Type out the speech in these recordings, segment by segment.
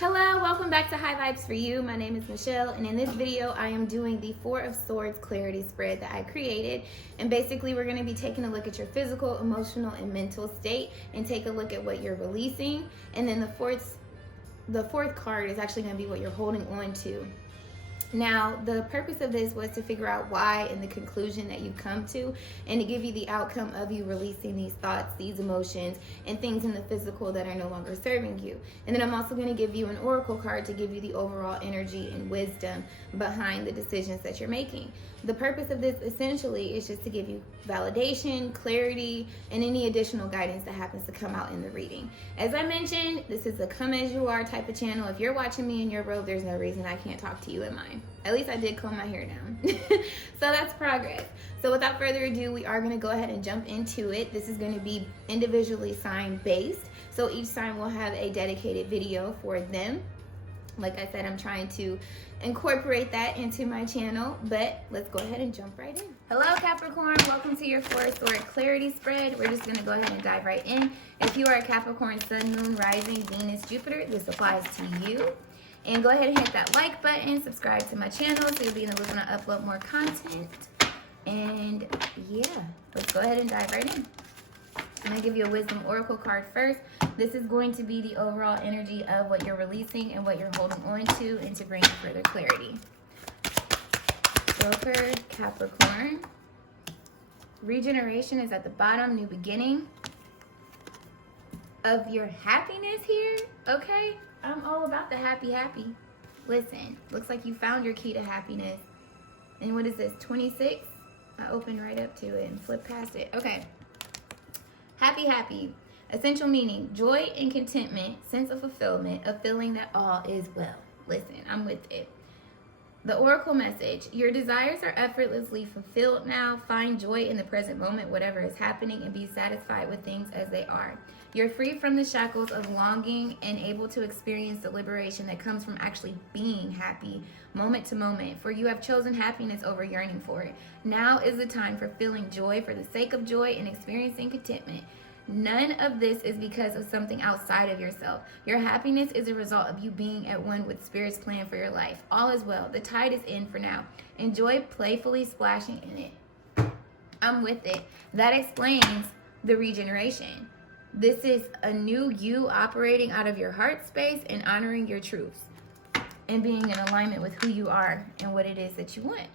Hello, welcome back to High Vibes for You. My name is Michelle, and in this video, I am doing the Four of Swords clarity spread that I created. And basically, we're going to be taking a look at your physical, emotional, and mental state, and take a look at what you're releasing. And then the fourth card is actually going to be what you're holding on to. Now, the purpose of this was to figure out why and the conclusion that you come to, and to give you the outcome of you releasing these thoughts, these emotions, and things in the physical that are no longer serving you. And then I'm also going to give you an oracle card to give you the overall energy and wisdom behind the decisions that you're making. The purpose of this essentially is just to give you validation, clarity, and any additional guidance that happens to come out in the reading. As I mentioned, this is a come as you are type of channel. If you're watching me in your robe, there's no reason I can't talk to you in mine. At least I did comb my hair down. So that's progress. So without further ado, we are going to go ahead and jump into it. This is going to be individually sign based. So each sign will have a dedicated video for them. Like I said, I'm trying to incorporate that into my channel, but let's go ahead and jump right in. Hello, Capricorn. Welcome to your Four of Swords clarity spread. We're just going to go ahead and dive right in. If you are a Capricorn, Sun, Moon, Rising, Venus, Jupiter, this applies to you. And go ahead and hit that like button, subscribe to my channel so you'll be in the loop when I upload more content. And yeah, let's go ahead and dive right in. I'm going to give you a wisdom oracle card first. This is going to be the overall energy of what you're releasing and what you're holding on to, and to bring you further clarity. Joker, Capricorn. Regeneration is at the bottom, new beginning of your happiness here, okay? I'm all about the happy. Listen, looks like you found your key to happiness. And what is this, 26? I opened right up to it and flipped past it. Okay. Happy. Essential meaning, joy and contentment, sense of fulfillment, a feeling that all is well. Listen, I'm with it. The oracle message, your desires are effortlessly fulfilled now. Find joy in the present moment, whatever is happening, and be satisfied with things as they are. You're free from the shackles of longing and able to experience the liberation that comes from actually being happy moment to moment, for you have chosen happiness over yearning for it. Now is the time for feeling joy for the sake of joy and experiencing contentment. None of this is because of something outside of yourself. Your happiness is a result of you being at one with Spirit's plan for your life. All is well. The tide is in for now. Enjoy playfully splashing in it. I'm with it. That explains the regeneration. This is a new you operating out of your heart space and honoring your truths and being in alignment with who you are and what it is that you want.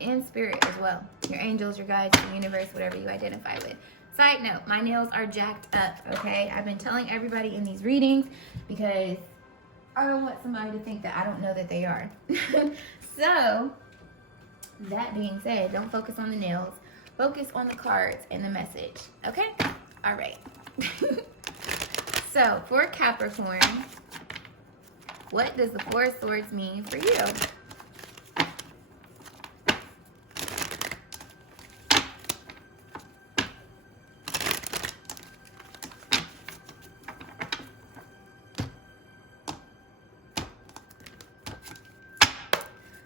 And spirit as well. Your angels, your guides, the universe, whatever you identify with. Side note, my nails are jacked up, okay? I've been telling everybody in these readings because I don't want somebody to think that I don't know that they are. So, that being said, don't focus on the nails. Focus on the cards and the message, okay? All right. So, for Capricorn, what does the Four of Swords mean for you?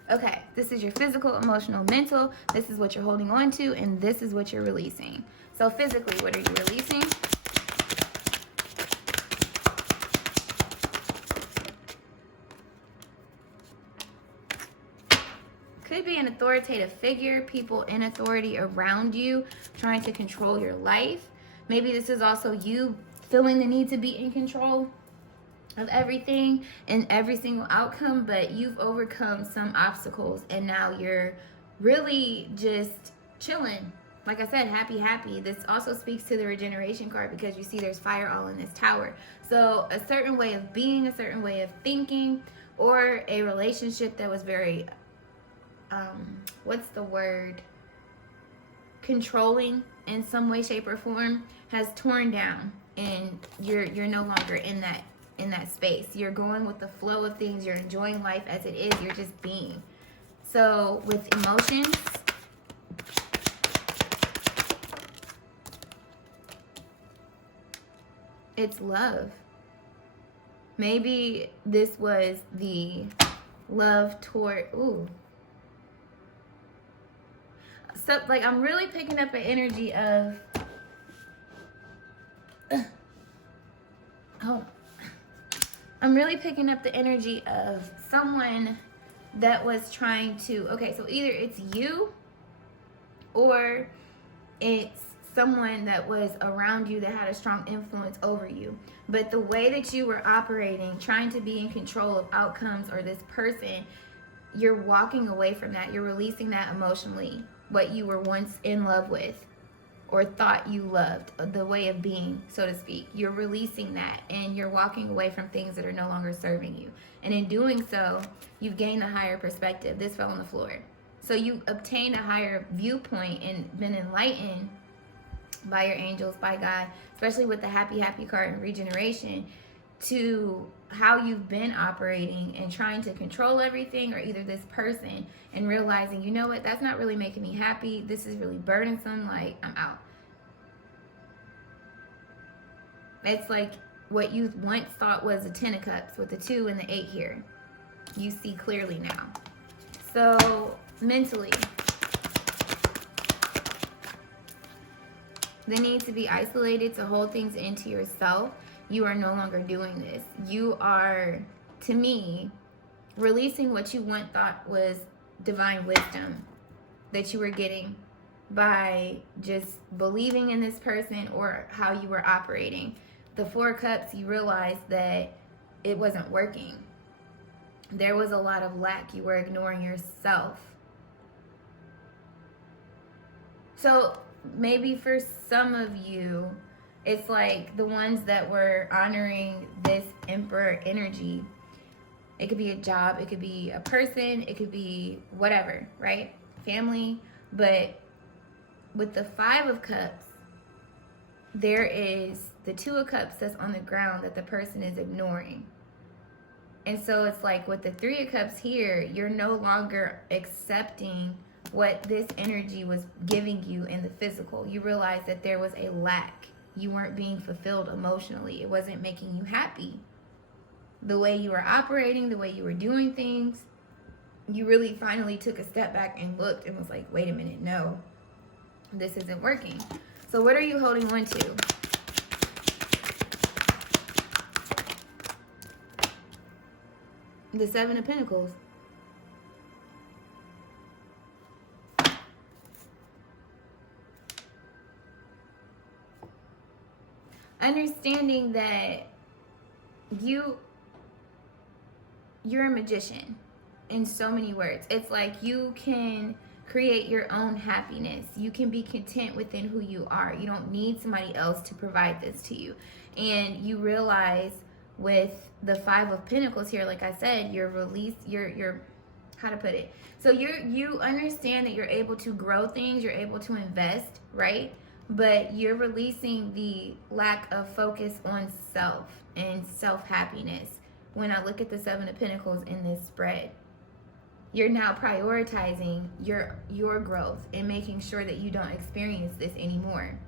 Okay, this is your physical, emotional, mental. This is what you're holding on to, and this is what you're releasing. So physically, what are you releasing? Could be an authoritative figure, people in authority around you trying to control your life. Maybe this is also you feeling the need to be in control of everything and every single outcome, but you've overcome some obstacles and now you're really just chilling. Like I said, happy. This also speaks to the regeneration card because you see there's fire all in this tower. So a certain way of being, a certain way of thinking, or a relationship that was very what's the word, controlling in some way, shape, or form, has torn down, and you're no longer in that space. You're going with the flow of things. You're enjoying life as it is. You're just being. So with emotions, it's love. Maybe this was the love toward, so like I'm really picking up an energy of I'm really picking up the energy of someone that was trying to, okay, so either it's you or it's someone that was around you that had a strong influence over you. But the way that you were operating, trying to be in control of outcomes or this person, you're walking away from that. You're releasing that emotionally, what you were once in love with or thought you loved, the way of being, so to speak. You're releasing that and you're walking away from things that are no longer serving you. And in doing so, you've gained a higher perspective. This fell on the floor. So you obtained a higher viewpoint and been enlightened by your angels, by God, especially with the happy card and regeneration, to how you've been operating and trying to control everything, or either this person, and realizing, you know what, that's not really making me happy. This is really burdensome. Like, I'm out. It's like what you once thought was a 10 of cups with the 2 and the 8 here. You see clearly now. So mentally, the need to be isolated, to hold things into yourself. You are no longer doing this. You are, to me, releasing what you once thought was divine wisdom that you were getting by just believing in this person or how you were operating. The 4 cups, you realized that it wasn't working. There was a lot of lack. You were ignoring yourself. So maybe for some of you, it's like the ones that were honoring this Emperor energy. It could be a job, it could be a person, it could be whatever, right? Family. But with the 5 of cups, there is the 2 of cups that's on the ground that the person is ignoring. And so it's like with the 3 of cups here, you're no longer accepting what this energy was giving you in the physical. You realize that there was a lack. You weren't being fulfilled emotionally. It wasn't making you happy. The way you were operating, the way you were doing things, you really finally took a step back and looked and was like, wait a minute, no, this isn't working. So what are you holding on to? The 7 of Pentacles. Understanding that you're a magician in so many words. It's like you can create your own happiness. You can be content within who you are. You don't need somebody else to provide this to you. And you realize with the 5 of Pentacles here, like I said, you're how to put it? So you understand that you're able to grow things, you're able to invest, right? But you're releasing the lack of focus on self and self-happiness. When I look at the 7 of Pentacles in this spread, you're now prioritizing your growth and making sure that you don't experience this anymore.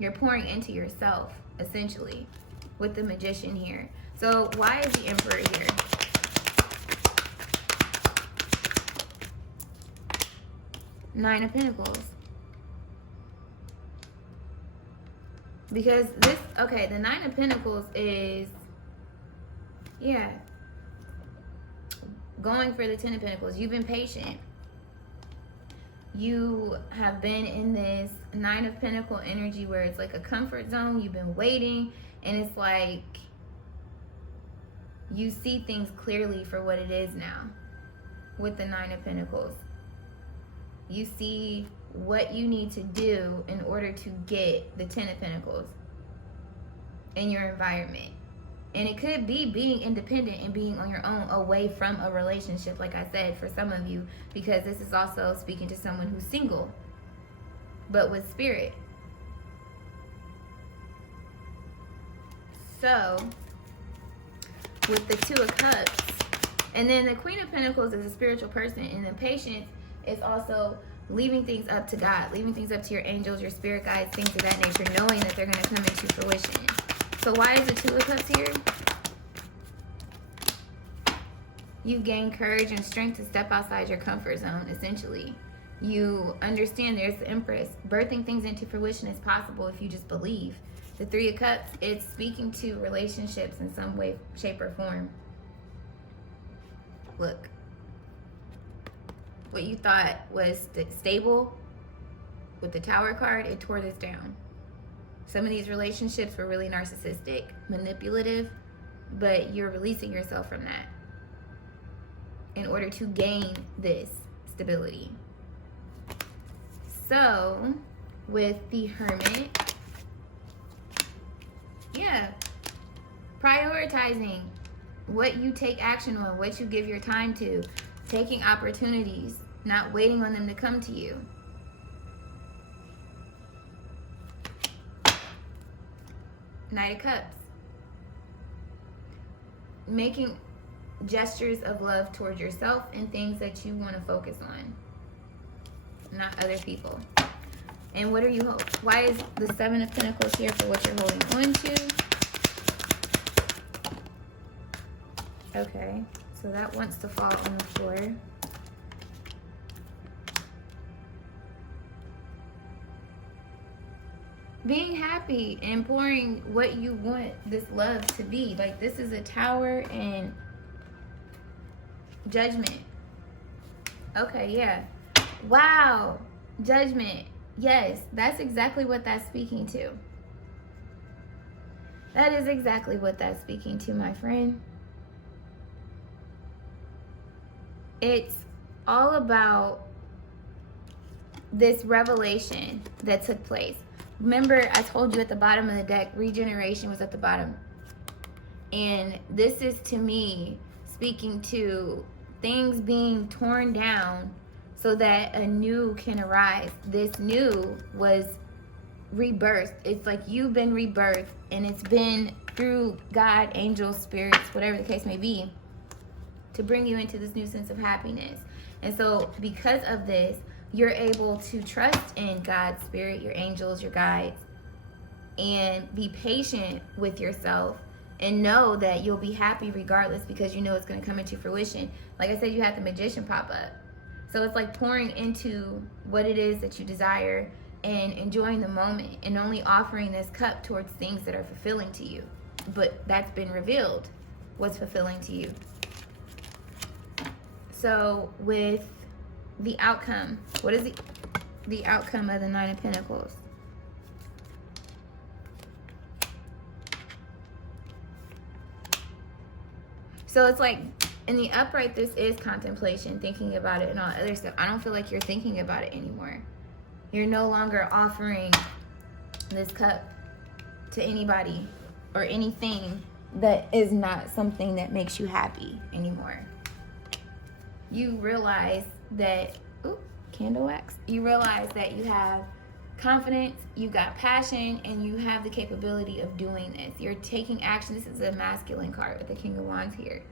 You're pouring into yourself, essentially, with the Magician here. So why is the Emperor here? Nine of Pentacles. Because this, okay, the 9 of Pentacles is, yeah, going for the 10 of Pentacles. You've been patient. You have been in this 9 of Pentacle energy where it's like a comfort zone. You've been waiting, and it's like you see things clearly for what it is now with the 9 of Pentacles. You see what you need to do in order to get the 10 of Pentacles in your environment. And it could be being independent and being on your own away from a relationship, like I said, for some of you, because this is also speaking to someone who's single, but with spirit. So, with the 2 of Cups, and then the Queen of Pentacles is a spiritual person, and then patience is also leaving things up to God, leaving things up to your angels, your spirit guides, things of that nature, knowing that they're going to come into fruition. So why is the 2 of Cups here? You gain courage and strength to step outside your comfort zone, essentially. You understand there's the Empress. Birthing things into fruition is possible if you just believe. The Three of Cups, it's speaking to relationships in some way, shape, or form. Look. What you thought was stable with the Tower card, it tore this down. Some of these relationships were really narcissistic, manipulative, but you're releasing yourself from that in order to gain this stability. So, with the Hermit, yeah, prioritizing what you take action on, what you give your time to, taking opportunities, not waiting on them to come to you. Knight of Cups. Making gestures of love towards yourself and things that you want to focus on, not other people. And what are you, why is the Seven of Pentacles here for what you're holding on to? Okay, so that wants to fall on the floor. Being happy and pouring what you want this love to be. Like, this is a Tower and Judgment. Okay, yeah. Wow. Judgment. Yes, that's exactly what that's speaking to. That is exactly what that's speaking to, my friend. It's all about this revelation that took place. Remember, I told you at the bottom of the deck, regeneration was at the bottom. And this is, to me, speaking to things being torn down so that a new can arise. This new was rebirth. It's like you've been rebirthed, and it's been through God, angels, spirits, whatever the case may be, to bring you into this new sense of happiness. And so because of this, you're able to trust in God's spirit, your angels, your guides, and be patient with yourself and know that you'll be happy regardless, because you know it's going to come into fruition. Like I said, you had the Magician pop up. So it's like pouring into what it is that you desire and enjoying the moment, and only offering this cup towards things that are fulfilling to you. But that's been revealed what's fulfilling to you. So with the outcome, what is the outcome of the Nine of Pentacles? So it's like, in the upright, this is contemplation, thinking about it and all other stuff. I don't feel like you're thinking about it anymore. You're no longer offering this cup to anybody or anything that is not something that makes you happy anymore. You realize that, ooh, candle wax. You realize that you have confidence, you got passion, and you have the capability of doing this. You're taking action. This is a masculine card with the King of Wands here.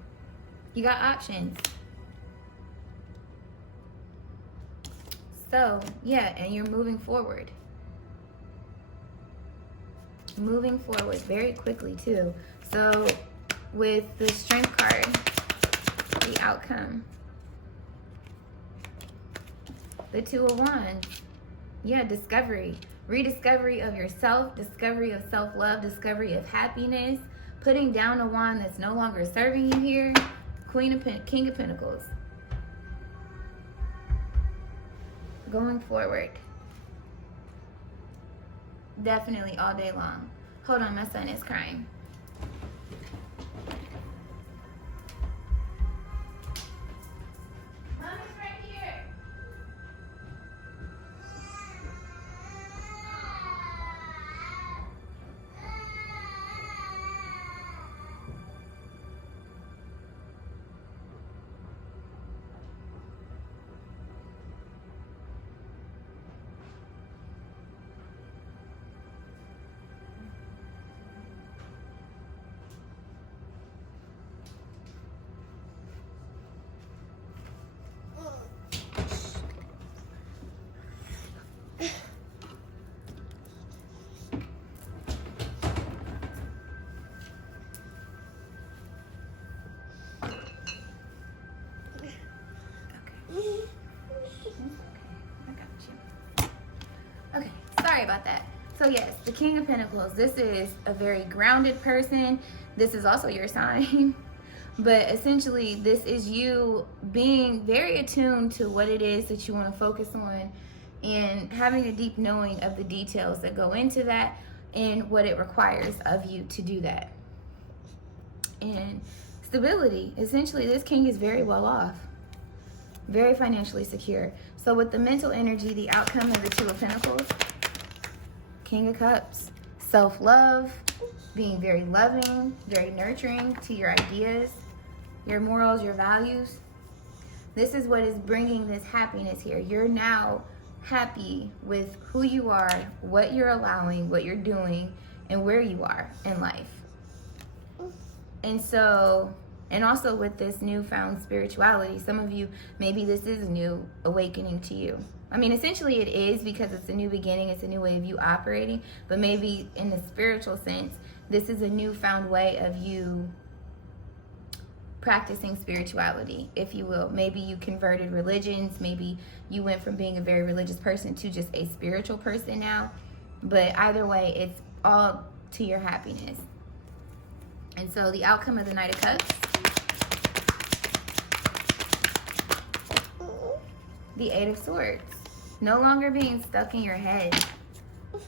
You got options. So, yeah, and you're moving forward. Moving forward very quickly, too. So, with the Strength card, the outcome. The Two of Wands. Yeah, discovery. Rediscovery of yourself, discovery of self-love, discovery of happiness. Putting down a wand that's no longer serving you here. King of Pentacles. Going forward. Definitely all day long. Hold on, my son is crying. Mommy's right here. Sorry about that. So yes, the King of Pentacles. This is a very grounded person. This is also your sign. But essentially, this is you being very attuned to what it is that you want to focus on and having a deep knowing of the details that go into that and what it requires of you to do that. And stability. Essentially, this king is very well off, very financially secure. So with the mental energy, the outcome of the Two of Pentacles, King of Cups, self-love, being very loving, very nurturing to your ideas, your morals, your values. This is what is bringing this happiness here. You're now happy with who you are, what you're allowing, what you're doing, and where you are in life. And so, and also with this newfound spirituality, some of you, maybe this is a new awakening to you. I mean, essentially it is, because it's a new beginning, it's a new way of you operating, but maybe in the spiritual sense, this is a newfound way of you practicing spirituality, if you will. Maybe you converted religions, maybe you went from being a very religious person to just a spiritual person now, but either way, it's all to your happiness. And so the outcome of the Knight of Cups, the Eight of Swords. No longer being stuck in your head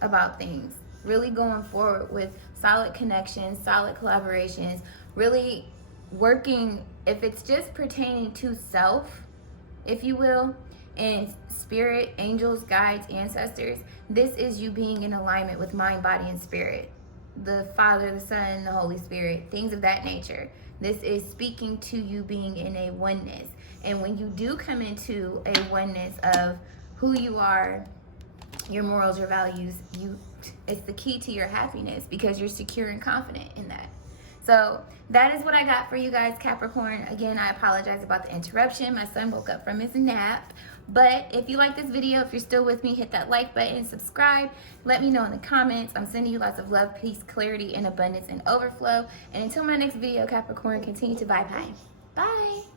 about things. Really going forward with solid connections, solid collaborations, really working, if it's just pertaining to self, if you will, and spirit, angels, guides, ancestors, this is you being in alignment with mind, body, and spirit. The Father, the Son, the Holy Spirit, things of that nature. This is speaking to you being in a oneness. And when you do come into a oneness of who you are, your morals, your values, it's the key to your happiness, because you're secure and confident in that. So that is what I got for you guys, Capricorn. Again, I apologize about the interruption. My son woke up from his nap. But if you like this video, if you're still with me, hit that like button, subscribe. Let me know in the comments. I'm sending you lots of love, peace, clarity, and abundance and overflow. And until my next video, Capricorn, continue to vibe high. Bye.